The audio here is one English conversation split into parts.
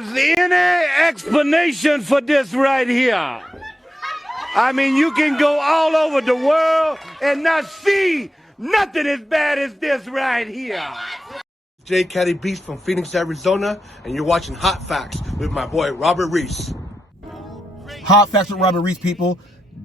Is any explanation for this right here? I mean, you can go all over the world and not see nothing as bad as this right here. J. Caddy Beast from Phoenix, Arizona, and you're watching Hot Facts with my boy Robert Reese. Hot Facts with Robert Reese, people.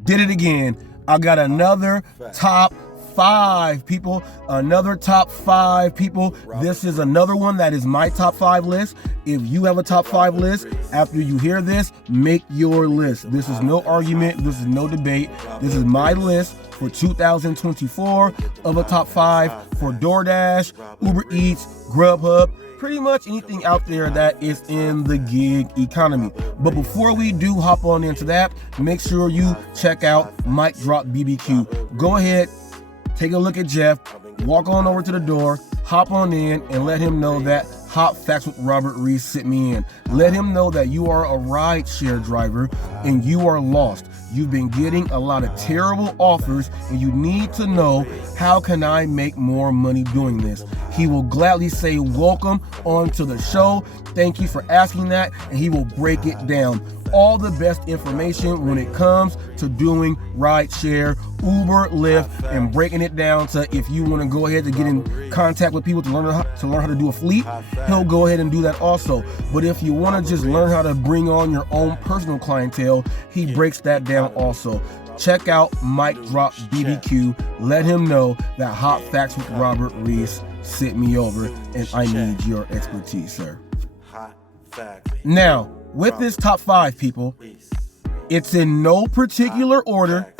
Did it again. I got another top 5, people. Another top 5, people. This is another one that is my top 5 list. If you have a top 5 list, after you hear this, make your list. This is no argument. This is no debate. This is my list for 2024 of a top 5 for DoorDash, Uber Eats, Grubhub, pretty much anything out there that is in the gig economy. But before we do hop on into that, make sure you check out Mic Drop BBQ. Go ahead, take a look at Jeff, walk on over to the door, hop on in, and let him know that Hot Facts with Robert Reese sent me in. Let him know that you are a rideshare driver and you are lost. You've been getting a lot of terrible offers and you need to know, how can I make more money doing this? He will gladly say, welcome onto the show. Thank you for asking that, and he will break it down. All the best information when it comes to doing rideshare, Uber, Lyft, and breaking it down to if you want to go ahead to get in contact with people to learn how to do a fleet, he'll go ahead and do that also. But if you want to just learn how to bring on your own personal clientele, he breaks that down also. Check out Mic Drop BBQ. Let him know that Hot Facts with Robert Reese sent me over and I need your expertise, sir. Now, with this top 5, people, it's in no particular order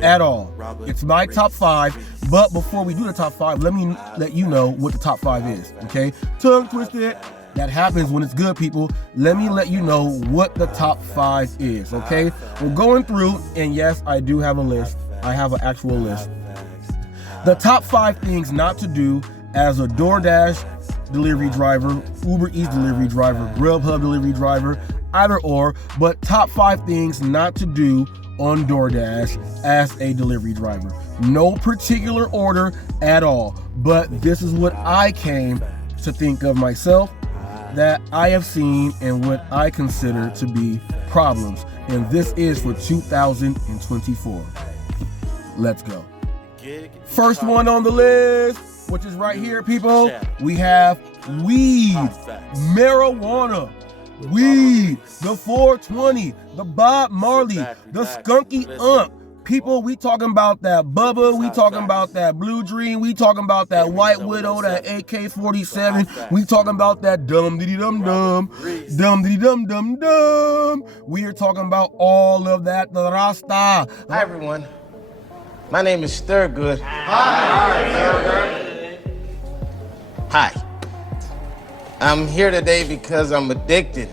at all. It's my top 5, but before we do the top 5, let me let you know what the top 5 is, okay? Tongue twisted. That happens when it's good, people. Let me let you know what the top 5 is, okay? We're going through, and yes, I do have a list. I have an actual list. The top 5 things not to do as a DoorDash delivery driver, Uber Eats delivery driver, Grubhub delivery driver, either or, but top 5 things not to do on DoorDash as a delivery driver. No particular order at all, but this is what I came to think of myself that I have seen and what I consider to be problems. And this is for 2024. Let's go. First one on the list, which is right here, people. We have weed, marijuana, weed, the 420, the Bob Marley, the Skunky Ump. People, we talking about that Bubba, we talking about that Blue Dream, we talking about that White Widow, that AK-47, we talking about that dum-diddy-dum-dum, dum-diddy-dum-dum-dum. We are talking about all of that, the Rasta. Hi, everyone. My name is Thurgood. Hi. I'm here today because I'm addicted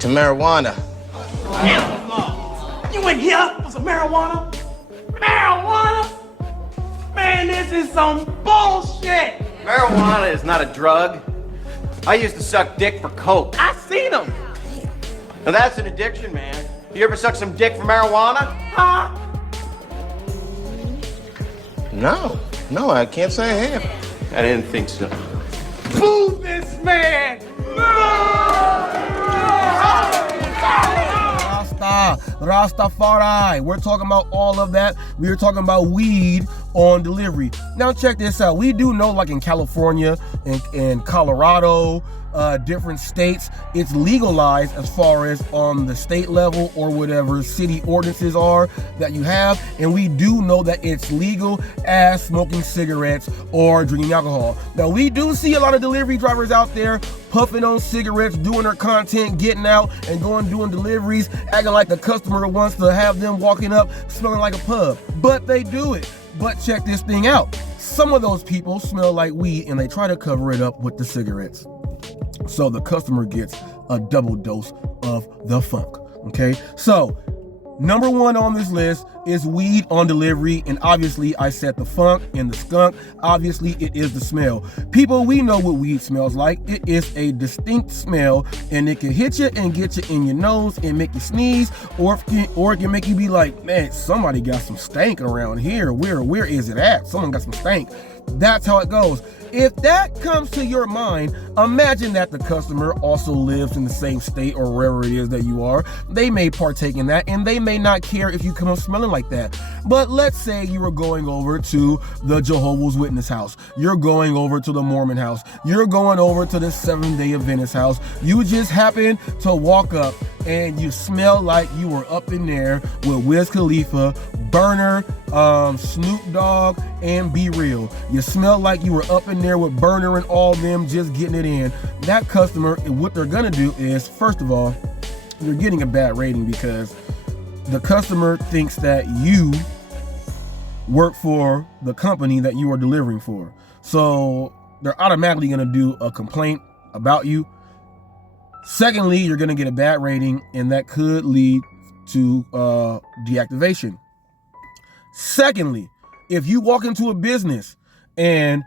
to marijuana. You in here for some marijuana? Marijuana? Man, this is some bullshit. Marijuana is not a drug. I used to suck dick for coke. I seen them. Now that's an addiction, man. You ever suck some dick for marijuana? Huh? No, I can't say I have. I didn't think so. Boo this man! Rastafari. We're talking about all of that. We are talking about weed on delivery. Now check this out. We do know, like in California and Colorado, different states, it's legalized as far as on the state level or whatever city ordinances are that you have. And we do know that it's legal as smoking cigarettes or drinking alcohol. Now we do see a lot of delivery drivers out there puffing on cigarettes, doing their content, getting out and going doing deliveries, acting like the customer wants to have them walking up smelling like a pub. But they do it. But check this thing out. Some of those people smell like weed and they try to cover it up with the cigarettes. So the customer gets a double dose of the funk. Okay, so number 1 on this list is weed on delivery, and obviously I said the funk and the skunk. Obviously it is the smell. People, we know what weed smells like. It is a distinct smell, and it can hit you and get you in your nose and make you sneeze, or it can make you be like, man, somebody got some stank around here. Where is it at? Someone got some stank. That's how it goes. If that comes to your mind, imagine that the customer also lives in the same state or wherever it is that you are. They may partake in that, and they may not care if you come up smelling like that. But let's say you were going over to the Jehovah's Witness house. You're going over to the Mormon house. You're going over to the Seventh-day Adventist house. You just happen to walk up and you smell like you were up in there with Wiz Khalifa, Burner, Snoop Dogg, and Be Real. You smell like you were up in there with Burner and all them just getting it in. That customer, what they're gonna do is, first of all, you're getting a bad rating because the customer thinks that you work for the company that you are delivering for. So they're automatically gonna do a complaint about you. Secondly, you're gonna get a bad rating, and that could lead to deactivation. Secondly, if you walk into a business and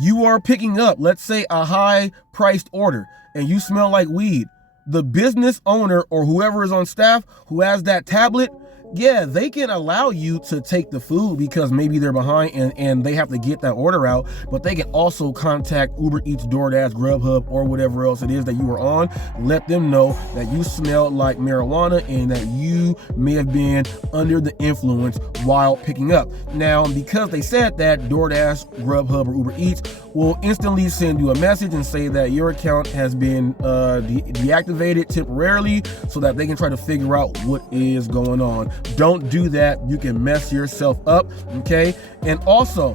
you are picking up, let's say, a high-priced order and you smell like weed, the business owner or whoever is on staff who has that tablet, yeah, they can allow you to take the food because maybe they're behind and they have to get that order out, but they can also contact Uber Eats, DoorDash, Grubhub, or whatever else it is that you were on. Let them know that you smell like marijuana and that you may have been under the influence while picking up. Now, because they said that, DoorDash, Grubhub, or Uber Eats will instantly send you a message and say that your account has been deactivated temporarily so that they can try to figure out what is going on. Don't do that. You can mess yourself up, okay? And also,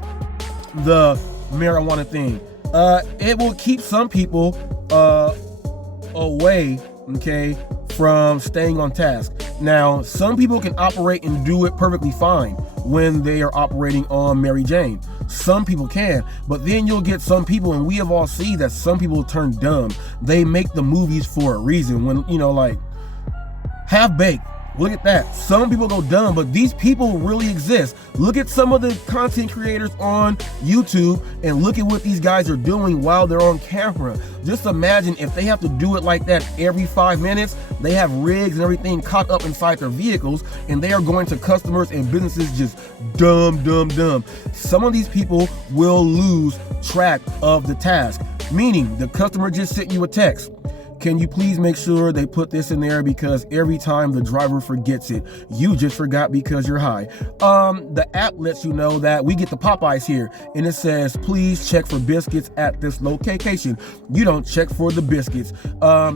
the marijuana thing. It will keep some people away, okay, from staying on task. Now, some people can operate and do it perfectly fine when they are operating on Mary Jane. Some people can, but then you'll get some people, and we have all seen that some people turn dumb. They make the movies for a reason. When, you know, like Half-Baked, look at that. Some people go dumb, but these people really exist. Look at some of the content creators on YouTube and look at what these guys are doing while they're on camera. Just imagine if they have to do it like that every 5 minutes. They have rigs and everything caught up inside their vehicles, and they are going to customers and businesses just dumb. Some of these people will lose track of the task, meaning the customer just sent you a text. Can you please make sure they put this in there because every time the driver forgets it, you just forgot because you're high. The app lets you know that we get the Popeyes here and it says, please check for biscuits at this location. You don't check for the biscuits.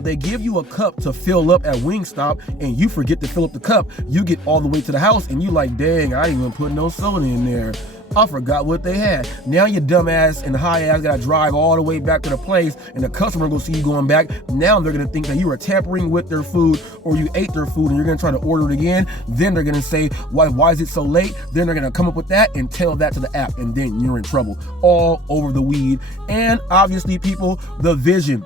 They give you a cup to fill up at Wingstop and you forget to fill up the cup. You get all the way to the house and you like, dang, I didn't even put no soda in there. I forgot what they had. Now your dumb ass and high ass gotta drive all the way back to the place, and the customer gonna see you going back. Now they're gonna think that you are tampering with their food or you ate their food and you're gonna try to order it again. Then they're gonna say, why is it so late? Then they're gonna come up with that and tell that to the app, and then you're in trouble. All over the weed. And obviously, people, the vision.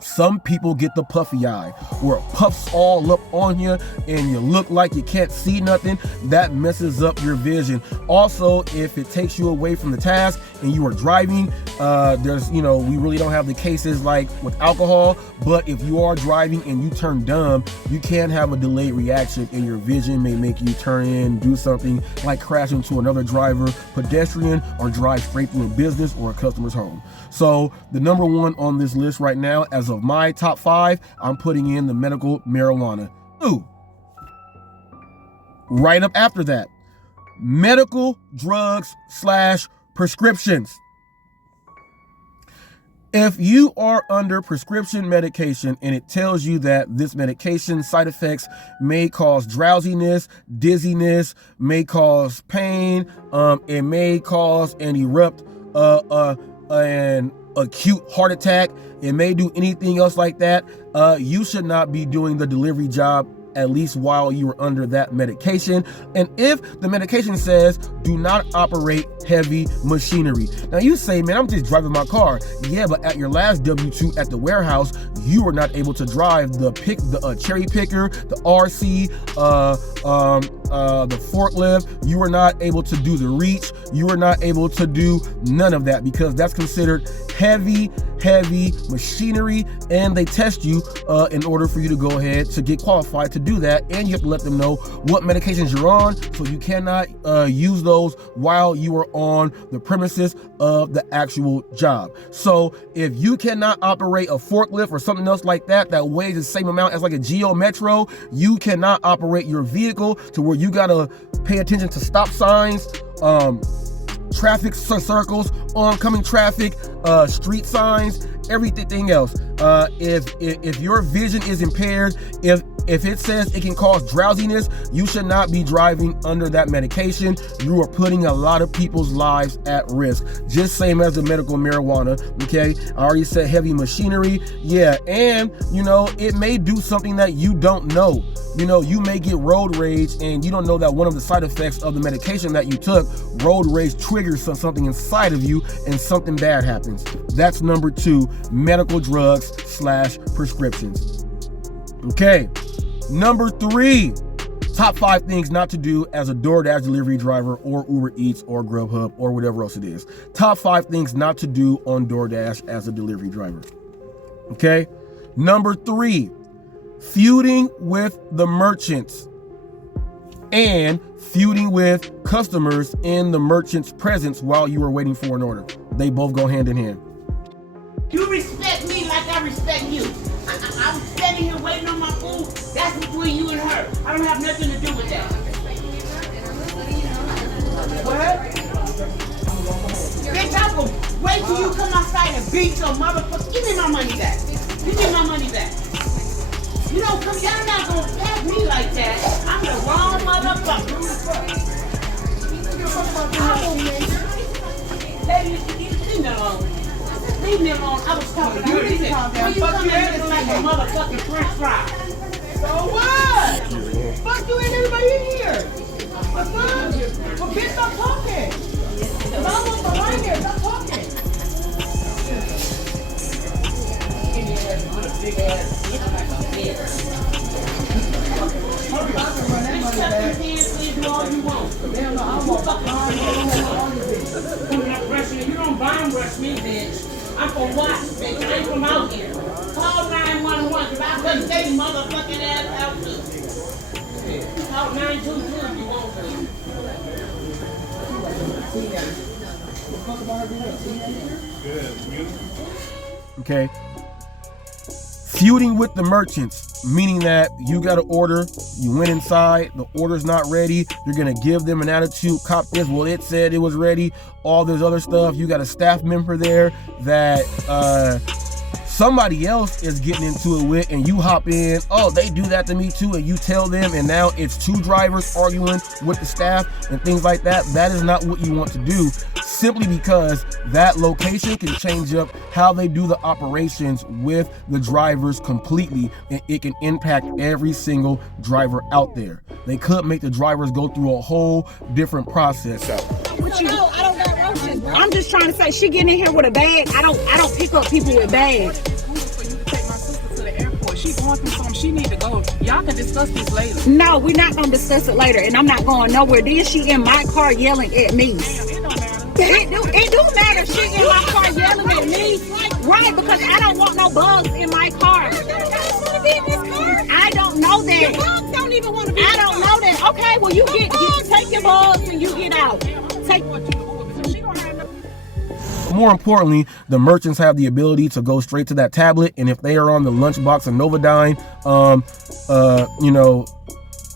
Some people get the puffy eye where it puffs all up on you and you look like you can't see nothing. That messes up your vision. Also, if it takes you away from the task and you are driving, there's, you know, we really don't have the cases like with alcohol, but if you are driving and you turn dumb, you can have a delayed reaction and your vision may make you turn in, do something like crash into another driver, pedestrian, or drive straight through a business or a customer's home. So the number one on this list right now, as of my top 5, I'm putting in the medical marijuana. Ooh. Right up after that, medical drugs / prescriptions. If you are under prescription medication and it tells you that this medication side effects may cause drowsiness, dizziness, may cause pain, it may cause an an acute heart attack, it may do anything else like that, you should not be doing the delivery job, at least while you are under that medication. And if the medication says do not operate heavy machinery. Now you say, man, I'm just driving my car. Yeah, but at your last W-2 at the warehouse, you were not able to drive the cherry picker, the RC, the forklift. You are not able to do the reach. You are not able to do none of that because that's considered heavy machinery, and they test you in order for you to go ahead to get qualified to do that, and you have to let them know what medications you're on, so you cannot use those while you are on the premises of the actual job. So if you cannot operate a forklift or something else like that weighs the same amount as like a Geo Metro, you cannot operate your vehicle to where you gotta pay attention to stop signs, traffic circles, oncoming traffic, street signs, everything else. If your vision is impaired, if it says it can cause drowsiness, you should not be driving under that medication. You are putting a lot of people's lives at risk. Just same as the medical marijuana, okay? I already said heavy machinery, yeah, and it may do something that you don't know. You may get road rage and you don't know that one of the side effects of the medication that you took, road rage, triggers something inside of you and something bad happens. That's number 2, medical drugs / prescriptions. Okay, number 3, top 5 things not to do as a DoorDash delivery driver or Uber Eats or Grubhub or whatever else it is. Top 5 things not to do on DoorDash as a delivery driver. Okay, number 3, feuding with the merchants and feuding with customers in the merchant's presence while you are waiting for an order. They both go hand in hand. You respect me like I respect you. I'm standing here waiting on my food. That's between you and her. I don't have nothing to do with that. What? Bitch, I will wait till you come outside and beat your motherfucker. Give me my money back. Give me my money back. You don't come, y'all not gonna pack me like that. I'm the wrong motherfucker. Lady, leave me alone. Leave me alone. I was talking to you. When you come in like a motherfucking french fry. So what? Fuck you and everybody in here. What's up? Well, bitch, stop talking. The mama's behind here. Stop talking. Big ass. Do all you want. You don't bomb rush me, bitch. I'm from watch, bitch. I ain't from out here. Call 911 because I couldn't take motherfucking ass out too. Call 922 if you want to. Okay. Feuding with the merchants, meaning that you got an order, you went inside, the order's not ready, you're gonna give them an attitude, cop this, well, it said it was ready, all this other stuff. You got a staff member there that somebody else is getting into it with, and you hop in, oh, they do that to me too, and you tell them, and now it's 2 drivers arguing with the staff and things like that. That is not what you want to do, simply because that location can change up how they do the operations with the drivers completely, and it can impact every single driver out there. They could make the drivers go through a whole different process. But you know, I don't got roaches. I'm just trying to say, she getting in here with a bag. I don't pick up people with bags. She's going through something. She need to go. Y'all can discuss this later. No, we're not gonna discuss it later, and I'm not going nowhere. Then she in my car yelling at me. It do matter. She in my car yelling at me, right? Because I don't want no bugs in my car. I don't know that. Your bugs don't even want to be. I don't know that. Okay, well you take your bugs and you get out. Take what you. More importantly, the merchants have the ability to go straight to that tablet, and if they are on the Lunchbox and Novodyne,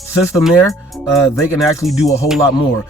system there, they can actually do a whole lot more.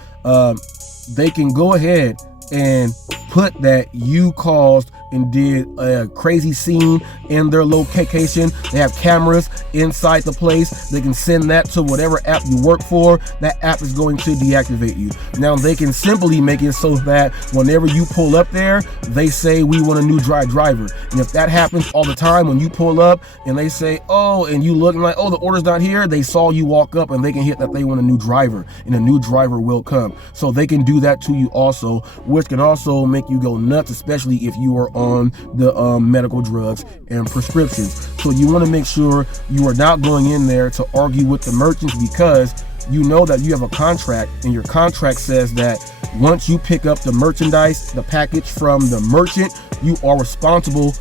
They can go ahead and put that you caused and did a crazy scene in their location. They have cameras inside the place. They can send that to whatever app you work for. That app is going to deactivate you. Now they can simply make it so that whenever you pull up there, they say we want a new driver. And if that happens all the time, when you pull up and they say, oh, and you looking like, oh, the order's not here, they saw you walk up and they can hit that they want a new driver, and a new driver will come. So they can do that to you also, which can also make you go nuts, especially if you are on the medical drugs and prescriptions. So you want to make sure you are not going in there to argue with the merchants, because you know that you have a contract, and your contract says that once you pick up the merchandise, the package from the merchant, you are responsible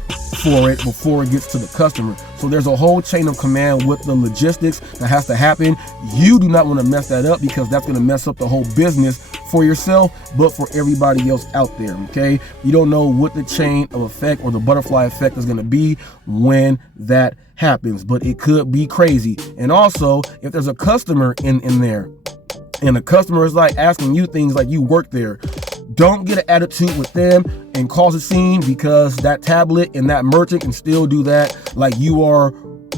for it before it gets to the customer. So there's a whole chain of command with the logistics that has to happen. You do not want to mess that up, because that's going to mess up the whole business for yourself, but for everybody else out there, okay? You don't know what the chain of effect or the butterfly effect is going to be when that happens, but it could be crazy. And also, if there's a customer in there, and the customer is like asking you things like you work there, don't get an attitude with them and cause a scene, because that tablet and that merchant can still do that. Like, you are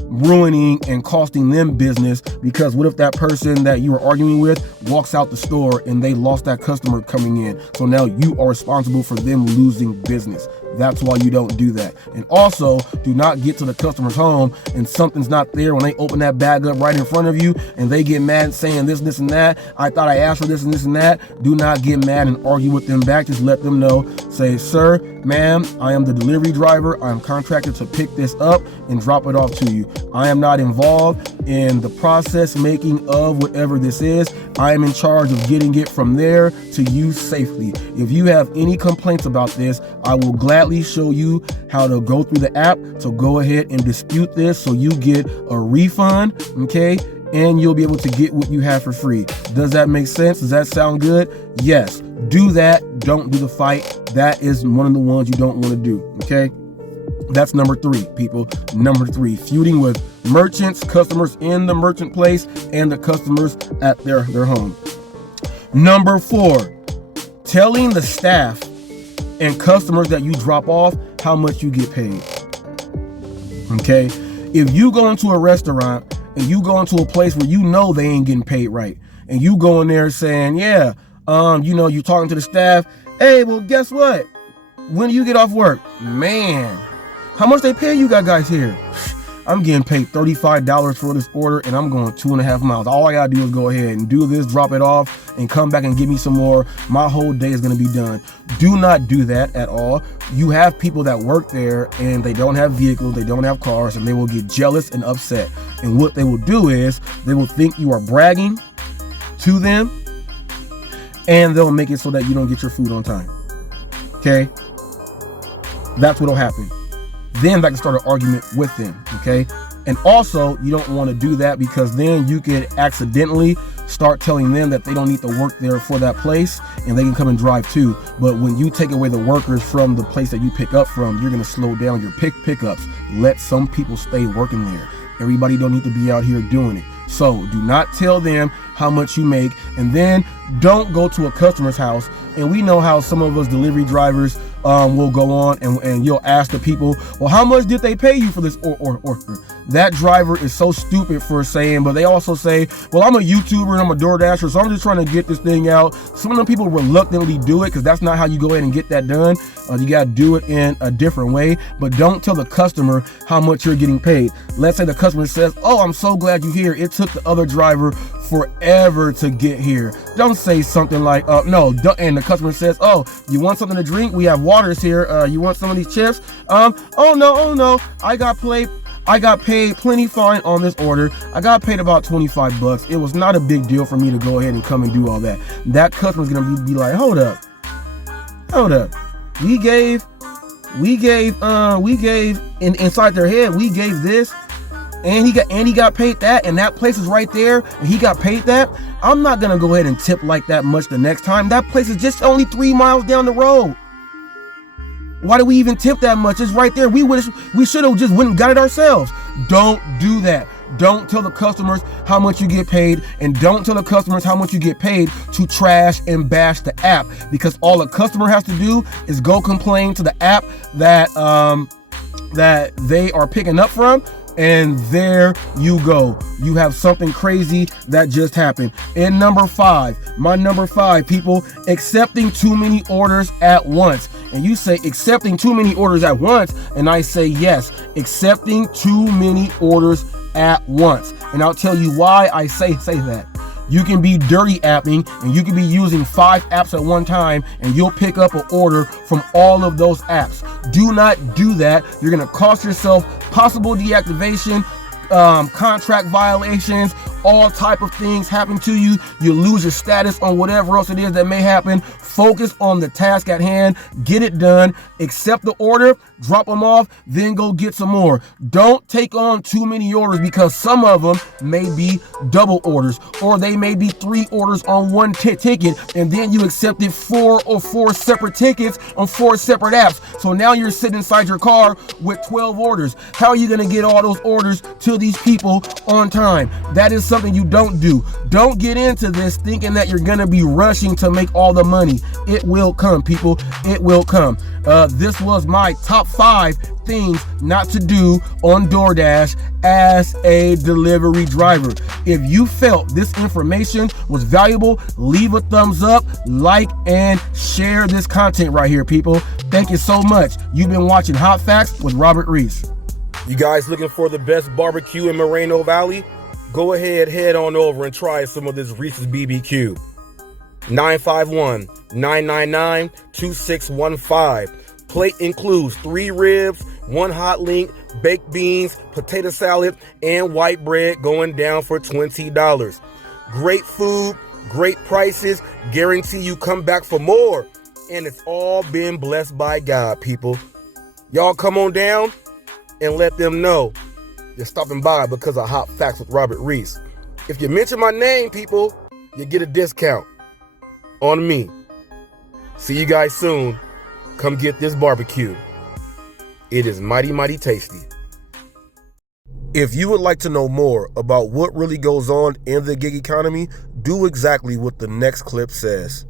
ruining and costing them business, because what if that person that you were arguing with walks out the store and they lost that customer coming in? So now you are responsible for them losing business. That's why you don't do that. And also, do not get to the customer's home and something's not there when they open that bag up right in front of you and they get mad saying this and that. I thought I asked for this and this and that. Do not get mad and argue with them back. Just let them know. Say, sir, ma'am, I am the delivery driver. I am contracted to pick this up and drop it off to you. I am not involved in the process making of whatever this is. I am in charge of getting it from there to you safely. If you have any complaints about this, I will gladly show you how to go through the app to go ahead and dispute this, so you get a refund, okay? And you'll be able to get what you have for free. Does that make sense? Does that sound good? Yes. Do that. Don't do the fight. That is one of the ones you don't want to do, okay? That's number 3, people. Number 3, feuding with merchants, customers in the merchant place, and the customers at their home. Number 4, telling the staff and customers that you drop off how much you get paid. Okay? If you go into a restaurant and you go into a place where you know they ain't getting paid right, and you go in there saying, yeah, you're talking to the staff, hey, well, guess what? When do you get off work? Man, how much they pay you guys here? I'm getting paid $35 for this order, and I'm going 2.5 miles. All I gotta do is go ahead and do this, drop it off, and come back and give me some more. My whole day is gonna be done. Do not do that at all. You have people that work there, and they don't have vehicles, they don't have cars, and they will get jealous and upset. And what they will do is, they will think you are bragging to them, and they'll make it so that you don't get your food on time. Okay? That's what'll happen. Then that can start an argument with them, okay? And also, you don't want to do that, because then you could accidentally start telling them that they don't need to work there for that place, and they can come and drive too. But when you take away the workers from the place that you pick up from, you're going to slow down your pickups. Let some people stay working there. Everybody don't need to be out here doing it. So do not tell them how much you make, and then don't go to a customer's house. And we know how some of us delivery drivers will go on and you'll ask the people, well, how much did they pay you for this order? That driver is so stupid for saying, but they also say, well, I'm a YouTuber and I'm a DoorDasher, so I'm just trying to get this thing out. Some of them people reluctantly do it, because that's not how you go ahead and get that done. You got to do it in a different way, but don't tell the customer how much you're getting paid. Let's say the customer says, oh, I'm so glad you're here. It took the other driver forever to get here. Don't say something like, no, and the customer says, oh, you want something to drink? We have waters here. You want some of these chips? Oh no, I got paid plenty fine on this order. I got paid about $25. It was not a big deal for me to go ahead and come and do all that. That customer's gonna be like, hold up. We gave inside their head, we gave this, and he got paid that, and that place is right there, and he got paid that. I'm not gonna go ahead and tip like that much the next time. That place is just only 3 miles down the road. Why do we even tip that much? It's right there. We should have just went and got it ourselves. Don't do that. Don't tell the customers how much you get paid, and don't tell the customers how much you get paid to trash and bash the app, because all the customer has to do is go complain to the app that they are picking up from, and there you go. You have something crazy that just happened. And number 5, my number 5, people, accepting too many orders at once. And you say accepting too many orders at once, and I say yes, accepting too many orders at once. And I'll tell you why I say that. You can be dirty apping, and you can be using 5 apps at one time, and you'll pick up an order from all of those apps. Do not do that. You're going to cost yourself possible deactivation, contract violations, all type of things happen to you, you lose your status on whatever else it is that may happen, focus on the task at hand, get it done, accept the order, drop them off, then go get some more. Don't take on too many orders, because some of them may be double orders, or they may be 3 orders on one ticket, and then you accepted 4 separate tickets on 4 separate apps. So now you're sitting inside your car with 12 orders. How are you going to get all those orders to these people on time? That is something you don't do. Don't get into this thinking that you're going to be rushing to make all the money. It will come, people. It will come. This was my top 5 things not to do on DoorDash as a delivery driver. If you felt this information was valuable, leave a thumbs up, like, and share this content right here, people. Thank you so much. You've been watching Hot Facts with Robert Reese. You guys looking for the best barbecue in Moreno Valley? Go ahead, head on over and try some of this Reese's BBQ. 951-999-2615. Plate includes 3 ribs, 1 hot link, baked beans, potato salad, and white bread, going down for $20. Great food, great prices, guarantee you come back for more. And it's all been blessed by God, people. Y'all come on down and let them know you're stopping by because of Hot Facts with Robert Reese. If you mention my name, people, you get a discount on me. See you guys soon. Come get this barbecue. It is mighty, mighty tasty. If you would like to know more about what really goes on in the gig economy, do exactly what the next clip says.